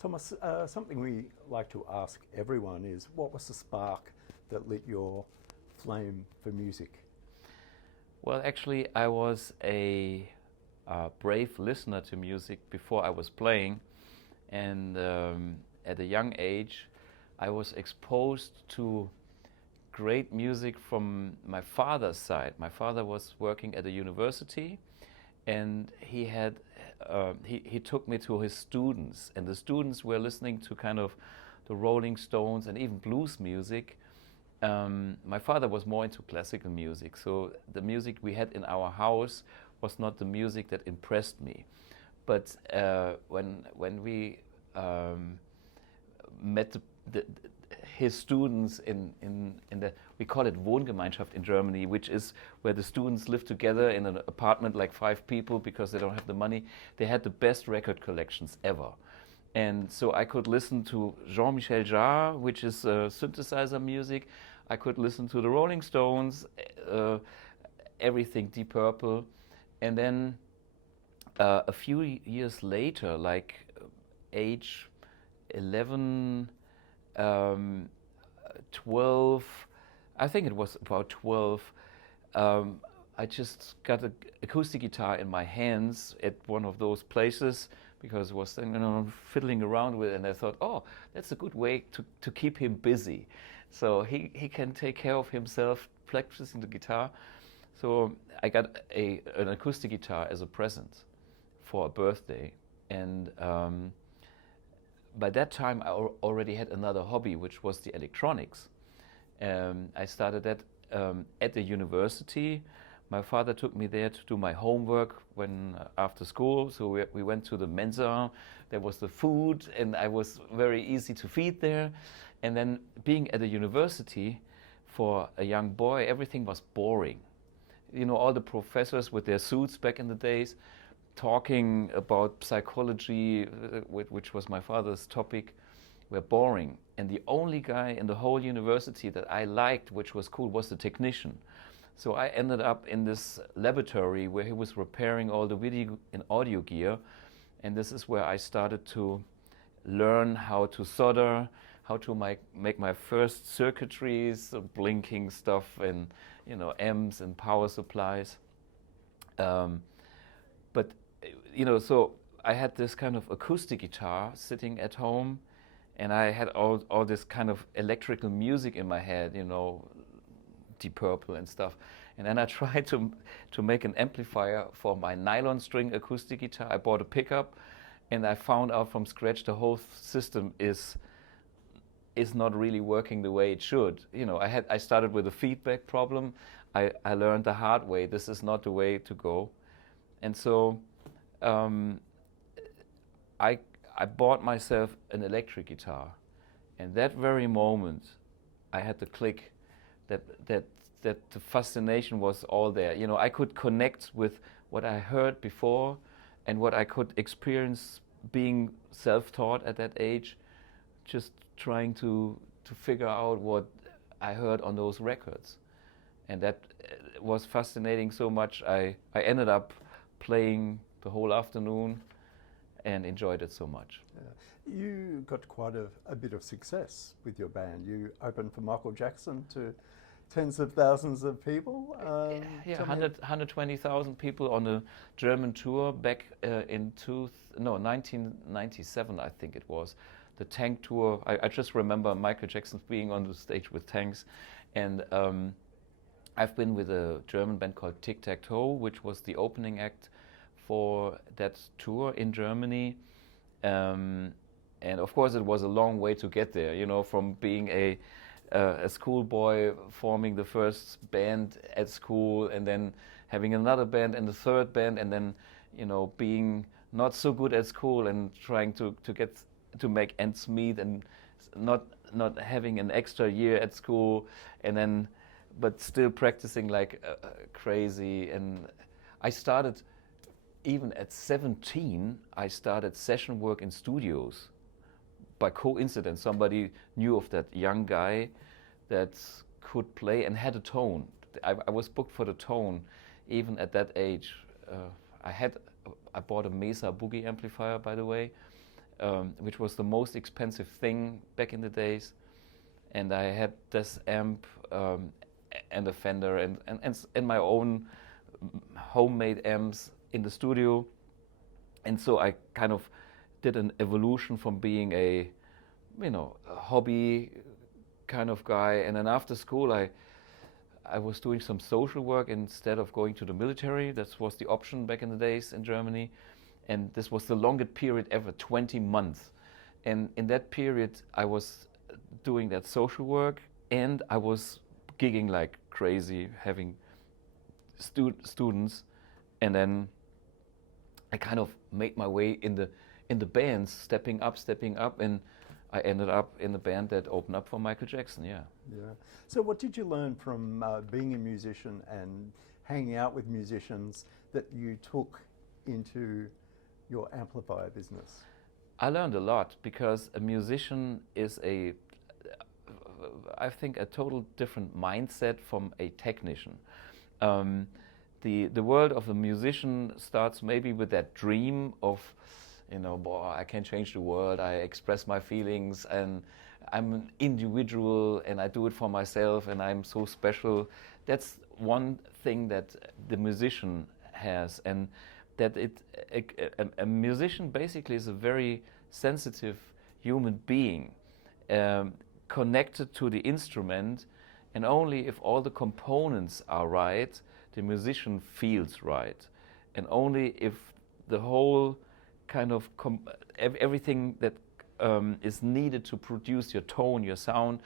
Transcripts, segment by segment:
Thomas, something we like to ask everyone is, what was the spark that lit your flame for music? Well, actually, I was a brave listener to music before I was playing, and at a young age, I was exposed to great music from my father's side. My father was working at a university, and he took me to his students, and the students were listening to kind of the Rolling Stones and even blues music. My father was more into classical music, so the music we had in our house was not the music that impressed me. But when we met his students in the, we call it Wohngemeinschaft in Germany, which is where the students live together in an apartment, like 5 people, because they don't have the money. They had the best record collections ever. And so I could listen to Jean-Michel Jarre, which is synthesizer music. I could listen to the Rolling Stones, everything, Deep Purple. And then a few years later, like age 11, 12, I think it was about 12, I just got an acoustic guitar in my hands at one of those places because I was fiddling around with it, and I thought, oh, that's a good way to keep him busy. So he can take care of himself practicing the guitar. So I got an acoustic guitar as a present for a birthday. And by that time, I already had another hobby, which was the electronics. I started that at the university. My father took me there to do my homework after school. So we went to the Mensa. There was the food, and I was very easy to feed there. And then being at a university, for a young boy, everything was boring. You know, all the professors with their suits back in the days, talking about psychology, which was my father's topic, were boring. And the only guy in the whole university that I liked, which was cool, was the technician. So I ended up in this laboratory where he was repairing all the video and audio gear. And this is where I started to learn how to solder, how to make my first circuitries, blinking stuff, and amps and power supplies. But so I had this kind of acoustic guitar sitting at home, and I had all this kind of electrical music in my head, Deep Purple and stuff. And then I tried to make an amplifier for my nylon string acoustic guitar. I bought a pickup, and I found out from scratch the whole system is not really working the way it should. I started with a feedback problem. I learned the hard way. This is not the way to go. And so I bought myself an electric guitar. And that very moment, I had the click that the fascination was all there. I could connect with what I heard before and what I could experience being self-taught at that age, just trying to figure out what I heard on those records. And that was fascinating so much. I ended up playing the whole afternoon and enjoyed it so much. You got quite a bit of success with your band. You opened for Michael Jackson to tens of thousands of people. 120,000 people on a German tour back in 1997, I think it was. The Tank tour. I just remember Michael Jackson being on the stage with tanks. And I've been with a German band called Tic Tac Toe, which was the opening act for that tour in Germany. And of course, it was a long way to get there, from being a schoolboy, forming the first band at school, and then having another band and the third band, and then, being not so good at school and trying to make ends meet, and not having an extra year at school, and then but still practicing like crazy. And I started, even at 17, I started session work in studios. By coincidence, somebody knew of that young guy that could play and had a tone. I was booked for the tone, even at that age. I bought a Mesa Boogie amplifier, by the way, which was the most expensive thing back in the days. And I had this amp and a Fender and my own homemade amps in the studio. And so I kind of did an evolution from being a hobby kind of guy. And then after school, I was doing some social work instead of going to the military. That was the option back in the days in Germany. And this was the longest period ever, 20 months. And in that period, I was doing that social work, and I was gigging like crazy, having students. And then I kind of made my way in the bands, stepping up, and I ended up in the band that opened up for Michael Jackson. Yeah. Yeah. So, what did you learn from being a musician and hanging out with musicians that you took into your amplifier business? I learned a lot, because a musician is I think, a total different mindset from a technician. The world of a musician starts maybe with that dream of, boy, I can change the world, I express my feelings, and I'm an individual, and I do it for myself, and I'm so special. That's one thing that the musician has, and that a musician basically is a very sensitive human being, connected to the instrument, and only if all the components are right, the musician feels right, and only if the whole kind of everything that is needed to produce your tone, your sound,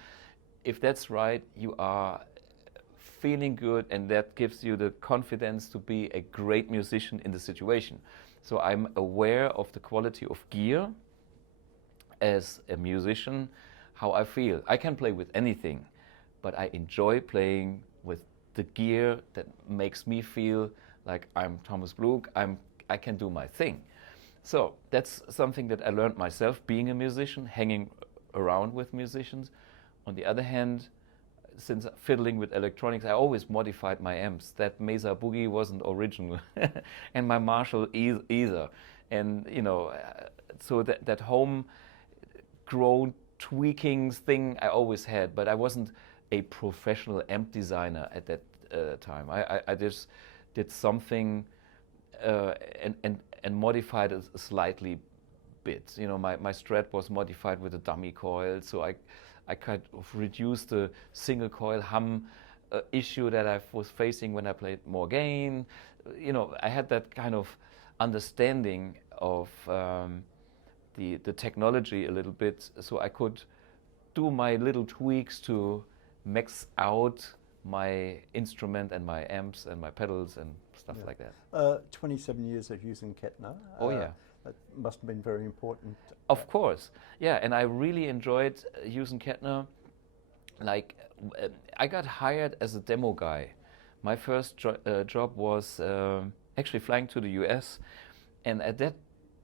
if that's right, you are feeling good, and that gives you the confidence to be a great musician in the situation. So I'm aware of the quality of gear as a musician, how I feel. I can play with anything, but I enjoy playing with the gear that makes me feel like I'm Thomas Blug, I can do my thing. So that's something that I learned myself, being a musician, hanging around with musicians. On the other hand, since fiddling with electronics, I always modified my amps. That Mesa Boogie wasn't original, and my Marshall either. And so that home-grown tweakings thing I always had, but I wasn't a professional amp designer at that time. I just did something and modified it slightly bit. My Strat was modified with a dummy coil, so I kind of reduced the single coil hum issue that I was facing when I played more gain. I had that kind of understanding of the technology a little bit, so I could do my little tweaks to max out my instrument and my amps and my pedals and stuff like that. 27 years of using Kettner. Oh yeah. That must have been very important. Of course, yeah, and I really enjoyed using Kettner. Like, I got hired as a demo guy. My first job was actually flying to the US, and at that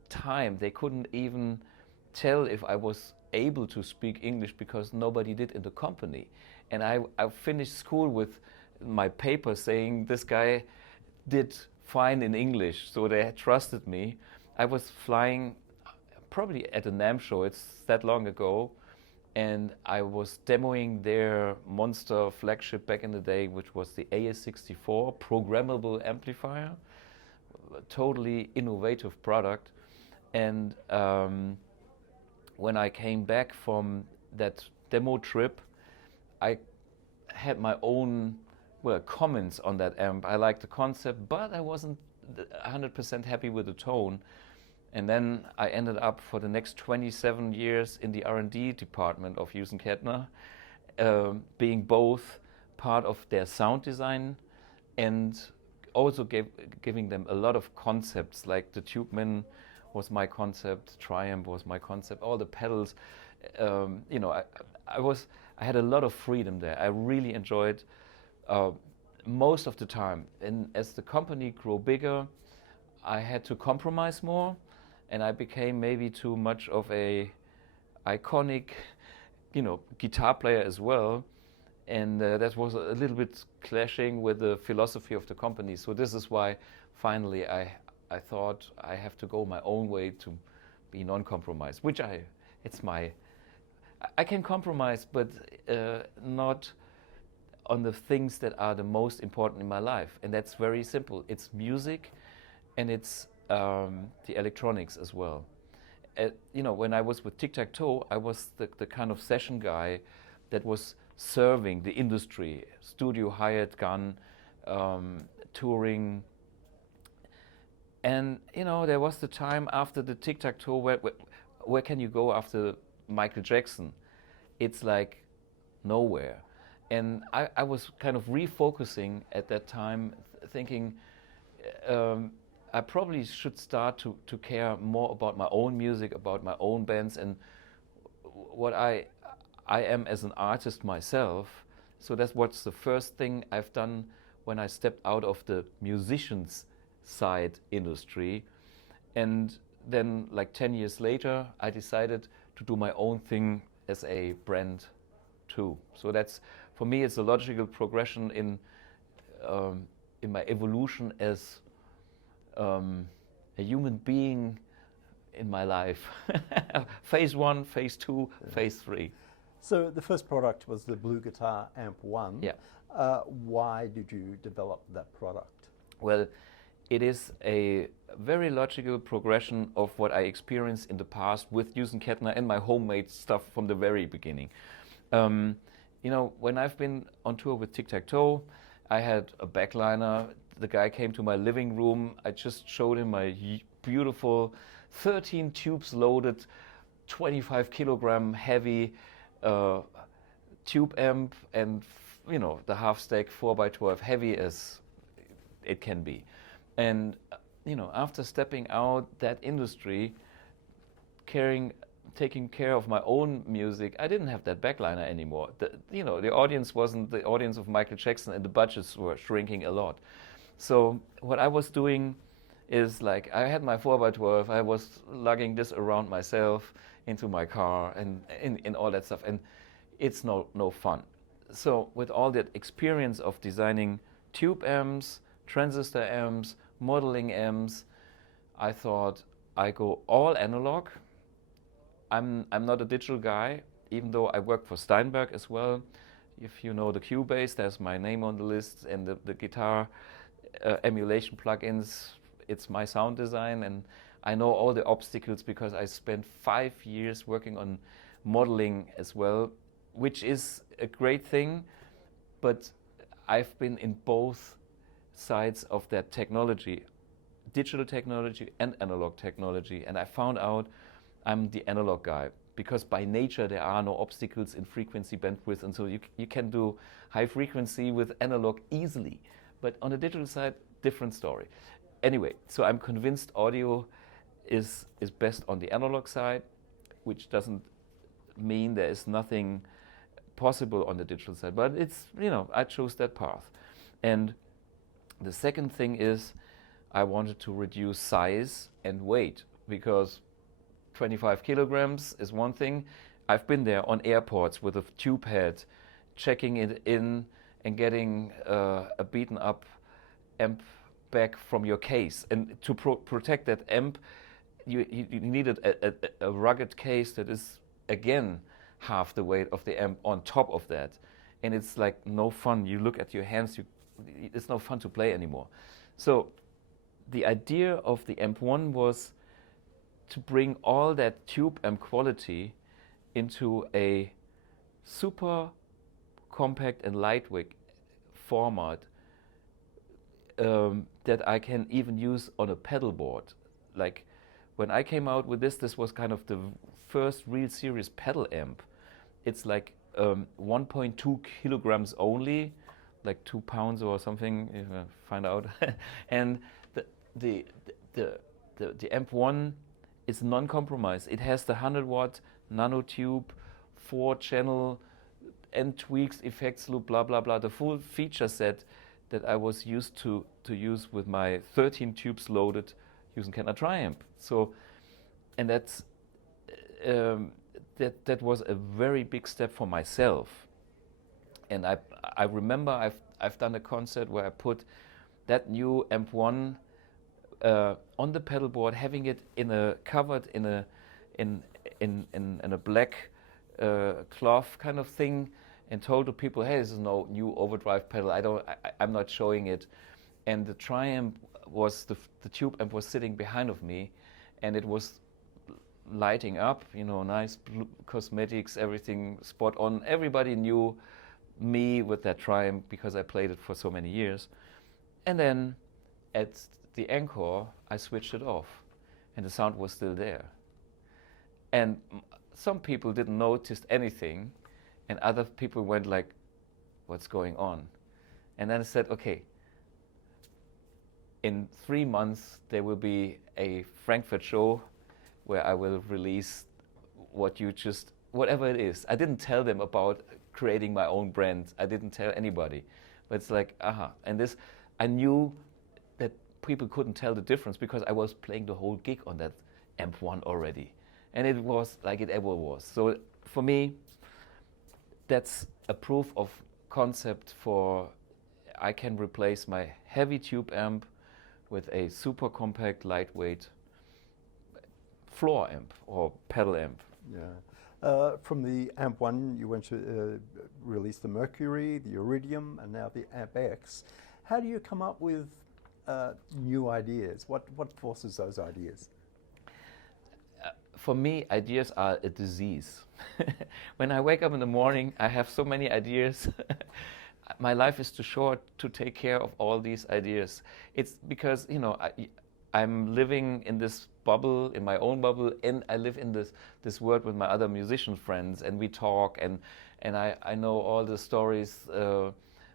time they couldn't even tell if I was able to speak English because nobody did in the company. And I finished school with my paper saying this guy did fine in English, so they trusted me. I was flying probably at a Namm show, it's that long ago, and I was demoing their monster flagship back in the day, which was the AS64 programmable amplifier, a totally innovative product. And when I came back from that demo trip, I had my own comments on that amp. I liked the concept, but I wasn't 100% happy with the tone. And then I ended up for the next 27 years in the R&D department of Hughes & Kettner, being both part of their sound design and also giving them a lot of concepts, like the Tubeman was my concept, Triumph was my concept, all the pedals. I had a lot of freedom there. I really enjoyed most of the time. And as the company grew bigger, I had to compromise more, and I became maybe too much of a iconic, guitar player as well. And that was a little bit clashing with the philosophy of the company. So this is why finally I thought I have to go my own way to be non-compromised, which I can compromise, but not on the things that are the most important in my life. And that's very simple. It's music and it's the electronics as well. When I was with Tic Tac Toe, I was the kind of session guy that was serving the industry, studio hired gun, touring. And there was the time after the Tic Tac Toe where can you go after Michael Jackson? It's like nowhere. And I was kind of refocusing at that time, thinking I probably should start to care more about my own music, about my own bands, and what I am as an artist myself. So that's what's the first thing I've done when I stepped out of the musicians side industry. And then like 10 years later, I decided to do my own thing as a brand too. So that's, for me, it's a logical progression in my evolution as a human being in my life. Phase 1, phase 2, phase 3. So the first product was the Bluguitar Amp 1. Yeah. Why did you develop that product? Well, it is a very logical progression of what I experienced in the past with Yusen Kettner and my homemade stuff from the very beginning. When I've been on tour with Tic Tac Toe, I had a backliner. The guy came to my living room. I just showed him my beautiful 13 tubes loaded, 25 kilogram heavy tube amp, and the half stack 4x12, heavy as it can be. And after stepping out that industry, taking care of my own music, I didn't have that backliner anymore. The audience wasn't the audience of Michael Jackson, and the budgets were shrinking a lot. So what I was doing is, like, I had my 4x12, I was lugging this around myself into my car and in all that stuff, and it's no fun. So with all that experience of designing tube amps, transistor amps, modeling amps, I thought I go all analog. I'm not a digital guy, even though I work for Steinberg as well. If you know the Cubase, there's my name on the list, and the guitar emulation plugins, it's my sound design, and I know all the obstacles because I spent 5 years working on modeling as well, which is a great thing, but I've been in both sides of that technology, digital technology and analog technology, and I found out I'm the analog guy because by nature there are no obstacles in frequency bandwidth, and so you can do high frequency with analog easily, but on the digital side, different story. Anyway, so I'm convinced audio is best on the analog side, which doesn't mean there is nothing possible on the digital side, but it's, I chose that path. And the second thing is I wanted to reduce size and weight, because 25 kilograms is one thing. I've been there on airports with a tube head, checking it in and getting a beaten up amp back from your case. And to protect that amp, you needed a rugged case that is, again, half the weight of the amp on top of that. And it's like no fun. You look at your hands, it's no fun to play anymore. So the idea of the Amp 1 was to bring all that tube amp quality into a super compact and lightweight format that I can even use on a pedal board. Like when I came out with this was kind of the first real serious pedal amp. It's like 1.2 kilograms only, like 2 pounds or something, if I find out. And the Amp 1 is non-compromised. It has the 100-watt nano tube, 4-channel, and tweaks, effects loop, blah, blah, blah, the full feature set that I was used to use with my 13 tubes loaded Yusen Kettner Triamp. So, and that's that was a very big step for myself. And I remember I've done a concert where I put that new Amp 1 on the pedal board, having it covered in a in in a black cloth kind of thing, and told the people, "Hey, this is no new overdrive pedal. I'm not showing it." And the Triumph was the tube amp was sitting behind of me, and it was lighting up, you know, nice blue cosmetics, everything spot on. Everybody knew me with that Triumph because I played it for so many years. And then at the encore, I switched it off, and the sound was still there. And some people didn't notice anything, and other people went like, "What's going on?" And then I said, "Okay, in 3 months there will be a Frankfurt show where I will release whatever it is." I didn't tell them about creating my own brand. I didn't tell anybody. But it's like, aha. And this, I knew that people couldn't tell the difference because I was playing the whole gig on that Amp 1 already. And it was like it ever was. So for me, that's a proof of concept for I can replace my heavy tube amp with a super compact, lightweight floor amp or pedal amp. Yeah. From the Amp 1, you went to release the Mercury, the Iridium, and now the Amp X. How do you come up with new ideas? What forces those ideas? For me, ideas are a disease. When I wake up in the morning, I have so many ideas. My life is too short to take care of all these ideas. It's because, you know, I'm living in this bubble, in my own bubble, and I live in this world with my other musician friends, and we talk, and I know all the stories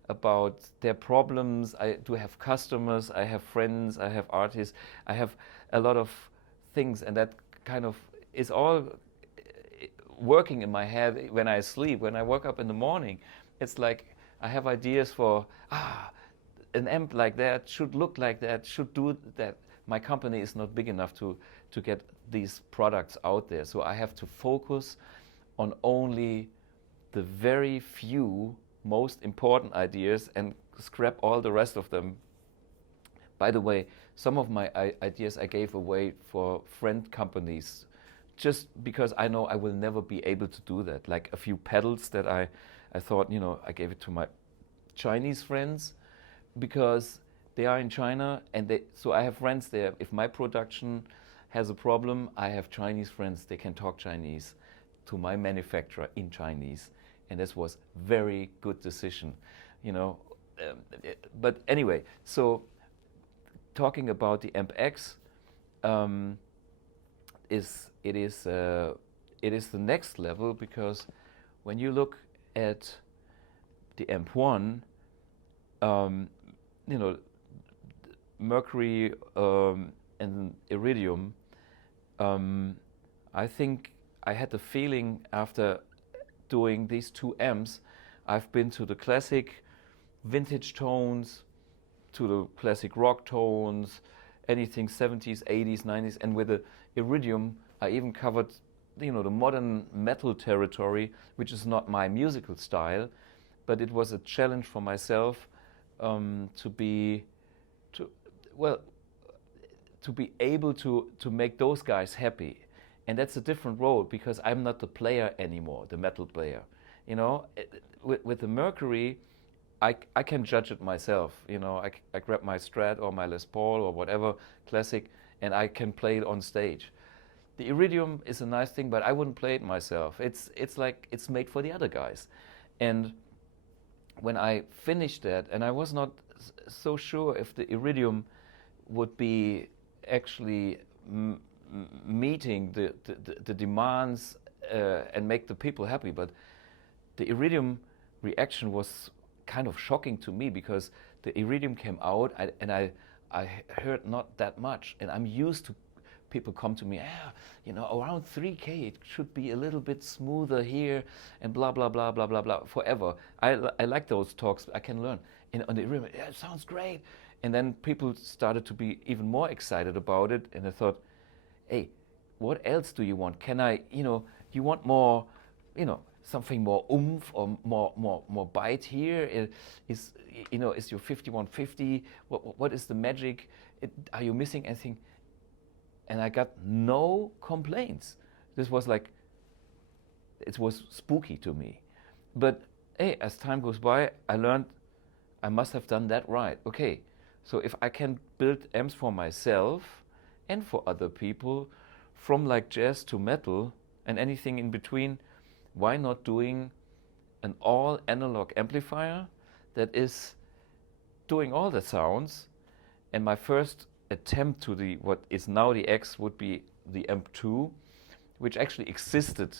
about their problems. I do have customers, I have friends, I have artists, I have a lot of things, and that kind of is all working in my head when I sleep. When I wake up in the morning, it's like I have ideas for, an amp like that should look like that, should do that. My company is not big enough to get these products out there. So I have to focus on only the very few most important ideas and scrap all the rest of them. By the way, some of my ideas I gave away for friend companies just because I know I will never be able to do that. Like a few pedals that I thought, you know, I gave it to my Chinese friends because they are in China, and so I have friends there. If my production has a problem, I have Chinese friends. They can talk Chinese to my manufacturer in Chinese, and this was very good decision, you know. But anyway, so talking about the Amp X, it is the next level, because when you look at the Amp 1, you know, Mercury and Iridium, I think I had the feeling after doing these two amps, I've been to the classic vintage tones, to the classic rock tones, anything 70s, 80s, 90s, and with the Iridium I even covered, you know, the modern metal territory, which is not my musical style, but it was a challenge for myself to be able to make those guys happy. And that's a different role, because I'm not the player anymore, the metal player. You know, with the Mercury, I can judge it myself. You know, I grab my Strat or my Les Paul or whatever classic, and I can play it on stage. The Iridium is a nice thing, but I wouldn't play it myself. It's like it's made for the other guys. And when I finished that, and I was not so sure if the Iridium would be actually meeting the demands and make the people happy, but the Iridium reaction was kind of shocking to me, because the Iridium came out and I heard not that much, and I'm used to people come to me, you know, around 3K it should be a little bit smoother here and blah blah blah blah blah blah forever. I like those talks. I can learn. And on the Iridium, yeah, it sounds great. And then people started to be even more excited about it, and I thought, hey, what else do you want? Can I, you know, you want more, you know, something more oomph or more bite here? Is you know, is your 5150? What is the magic? Are you missing anything? And I got no complaints. This was like, it was spooky to me. But hey, as time goes by, I learned I must have done that right. Okay, so if I can build amps for myself and for other people, from like jazz to metal and anything in between, why not doing an all analog amplifier that is doing all the sounds? And my first attempt to the what is now the X would be the Amp 2, which actually existed,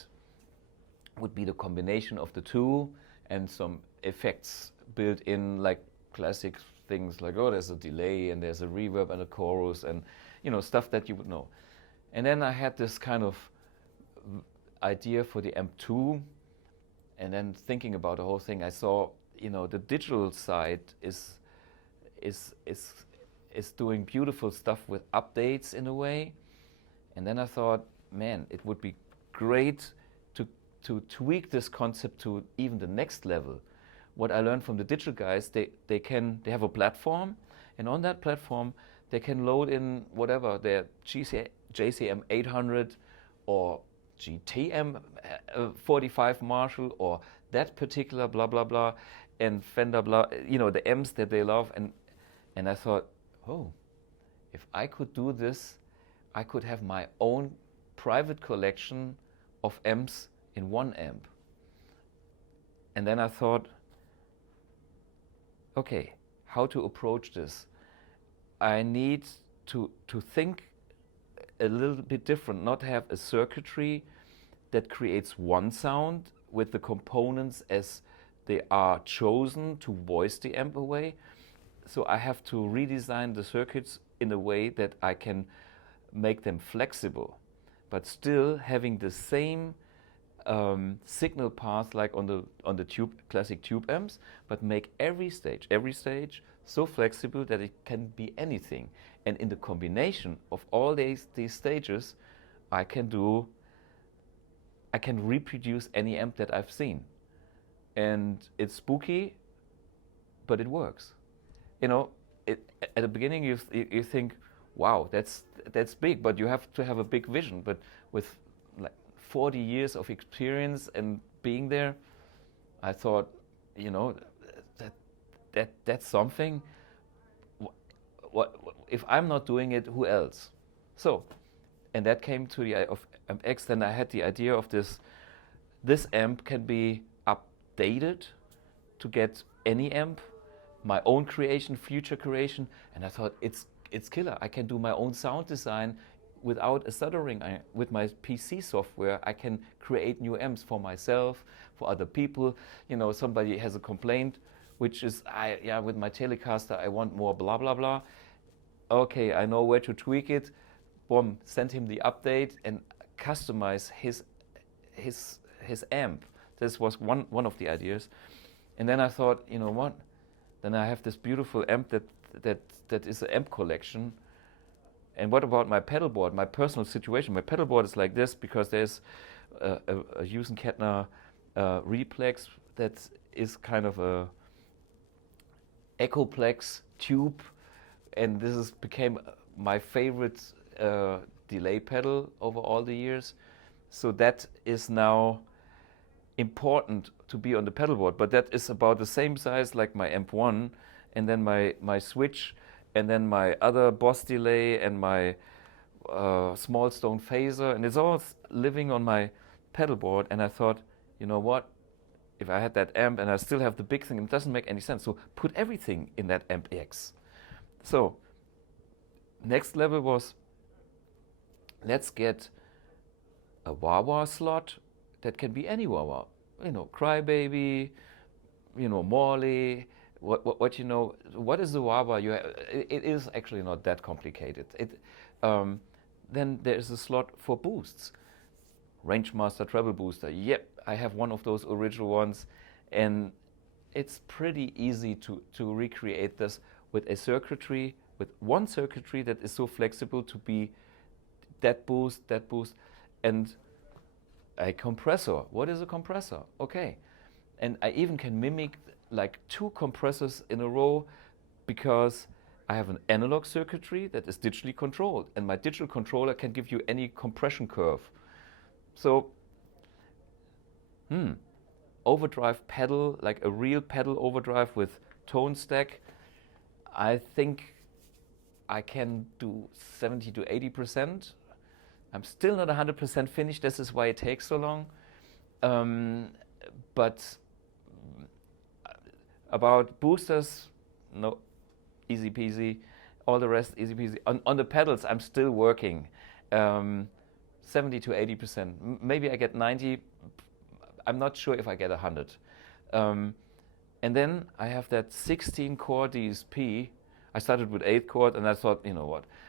would be the combination of the two and some effects built in, like classic things like, oh, there's a delay and there's a reverb and a chorus and, you know, stuff that you would know. And then I had this kind of idea for the Amp 2, and then thinking about the whole thing, I saw, you know, the digital side is doing beautiful stuff with updates in a way. And then I thought, man, it would be great to tweak this concept to even the next level. What I learned from the digital guys, they have a platform, and on that platform they can load in whatever, their JCM 800 or GTM 45 Marshall or that particular blah blah blah and Fender blah, you know, the amps that they love. And I thought, oh, if I could do this, I could have my own private collection of amps in one amp. And then I thought, okay, how to approach this? I need to think a little bit different, not have a circuitry that creates one sound with the components as they are chosen to voice the amp away. So I have to redesign the circuits in a way that I can make them flexible, but still having the same signal path like on the classic tube amps, but make every stage so flexible that it can be anything. And in the combination of all these stages, I can reproduce any amp that I've seen. And it's spooky, but it works. You know, at the beginning you think, wow, that's big, but you have to have a big vision. But with like 40 years of experience and being there, I thought, you know, that's something. What if I'm not doing it? Who else? So, and that came to the of Amp X. Then I had the idea of this amp can be updated to get any amp, my own creation, future creation, and I thought it's killer. I can do my own sound design without a stuttering. With my PC software, I can create new amps for myself, for other people. You know, somebody has a complaint, which is, with my Telecaster, I want more blah, blah, blah. Okay, I know where to tweak it. Boom, send him the update and customize his amp. This was one of the ideas. And then I thought, you know what? Then I have this beautiful amp that is an amp collection. And what about my pedal board, my personal situation? My pedal board is like this because there's a Heusen-Kettner Replex that is kind of a Echoplex tube, and this became my favorite delay pedal over all the years. So that is now important to be on the pedal board, but that is about the same size like my Amp 1, and then my switch, and then my other Boss delay and my small stone phaser, and it's all living on my pedal board. And I thought, you know what, if I had that amp and I still have the big thing, it doesn't make any sense, so put everything in that Amp X. So next level was, let's get a wah-wah slot that can be any wah-wah, you know, Crybaby, you know, Morley, what you know, what is the wah-wah you have? It is actually not that complicated. Then there's a slot for boosts, Rangemaster treble booster. Yep, I have one of those original ones, and it's pretty easy to recreate this with a circuitry, with one circuitry that is so flexible to be that boost, and a compressor. What is a compressor? Okay. And I even can mimic like 2 compressors in a row because I have an analog circuitry that is digitally controlled, and my digital controller can give you any compression curve. So, overdrive pedal, like a real pedal overdrive with tone stack, I think I can do 70 to 80%. I'm still not 100% finished. This is why it takes so long. But about boosters, no, easy peasy. All the rest, easy peasy. On the pedals, I'm still working. 70 to 80%. Maybe I get 90. I'm not sure if I get 100. And then I have that 16-core DSP. I started with 8-core, and I thought, you know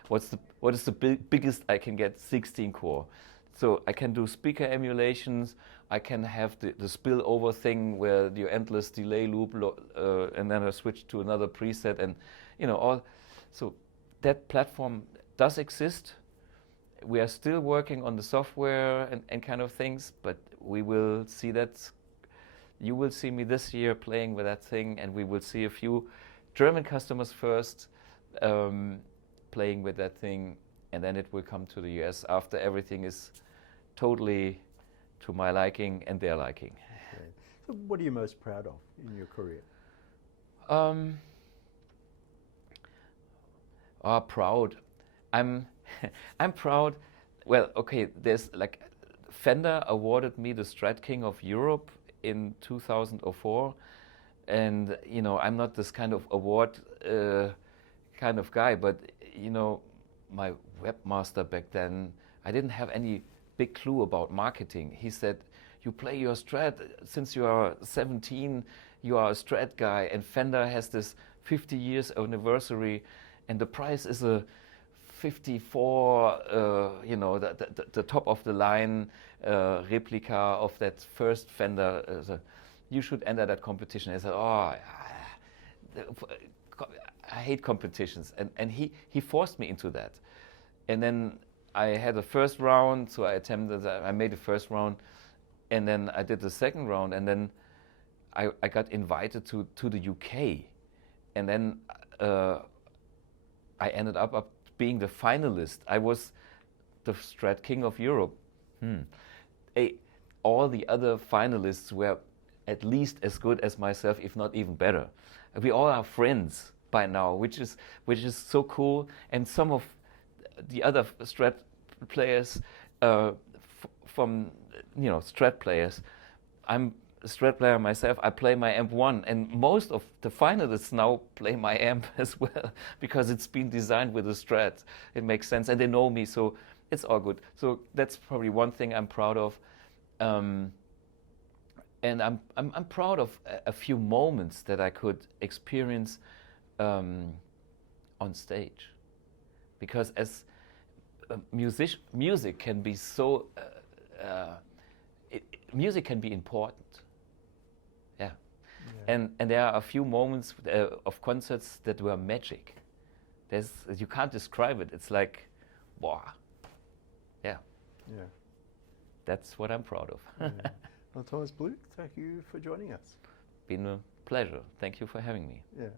what is the biggest I can get? 16-core. So I can do speaker emulations. I can have the spillover thing where your endless delay loop, and then I switch to another preset, and all. So that platform does exist. We are still working on the software and kind of things, but we will see that. You will see me this year playing with that thing, and we will see a few German customers first playing with that thing, and then it will come to the US after everything is totally to my liking and their liking. Okay. So what are you most proud of in your career? Proud. I'm proud. Well, okay, there's like Fender awarded me the Strat King of Europe in 2004, and I'm not this kind of award kind of guy, but my webmaster back then, I didn't have any big clue about marketing. He said, you play your Strat since you are 17, you are a Strat guy, and Fender has this 50 years anniversary, and the price is a 54, the top of the line replica of that first Fender. You should enter that competition. I said, I hate competitions, and he forced me into that. And then I had the first round, so I made the first round, and then I did the second round, and then I got invited to the UK, and then I ended up being the finalist. I was the Strat King of Europe. All the other finalists were at least as good as myself, if not even better. We all are friends by now, which is so cool. And some of the other Strat players, from Strat players, I'm a Strat player myself. I play my amp 1, and most of the finalists now play my amp as well because it's been designed with a Strat. It makes sense, and they know me, so it's all good. So that's probably one thing I'm proud of. And I'm proud of a few moments that I could experience on stage, because as a music can be so music can be important. Yeah. And there are a few moments of concerts that were magic. You can't describe it. It's like, wow. Yeah. That's what I'm proud of. Well, Thomas Blug, thank you for joining us. Been a pleasure. Thank you for having me. Yeah.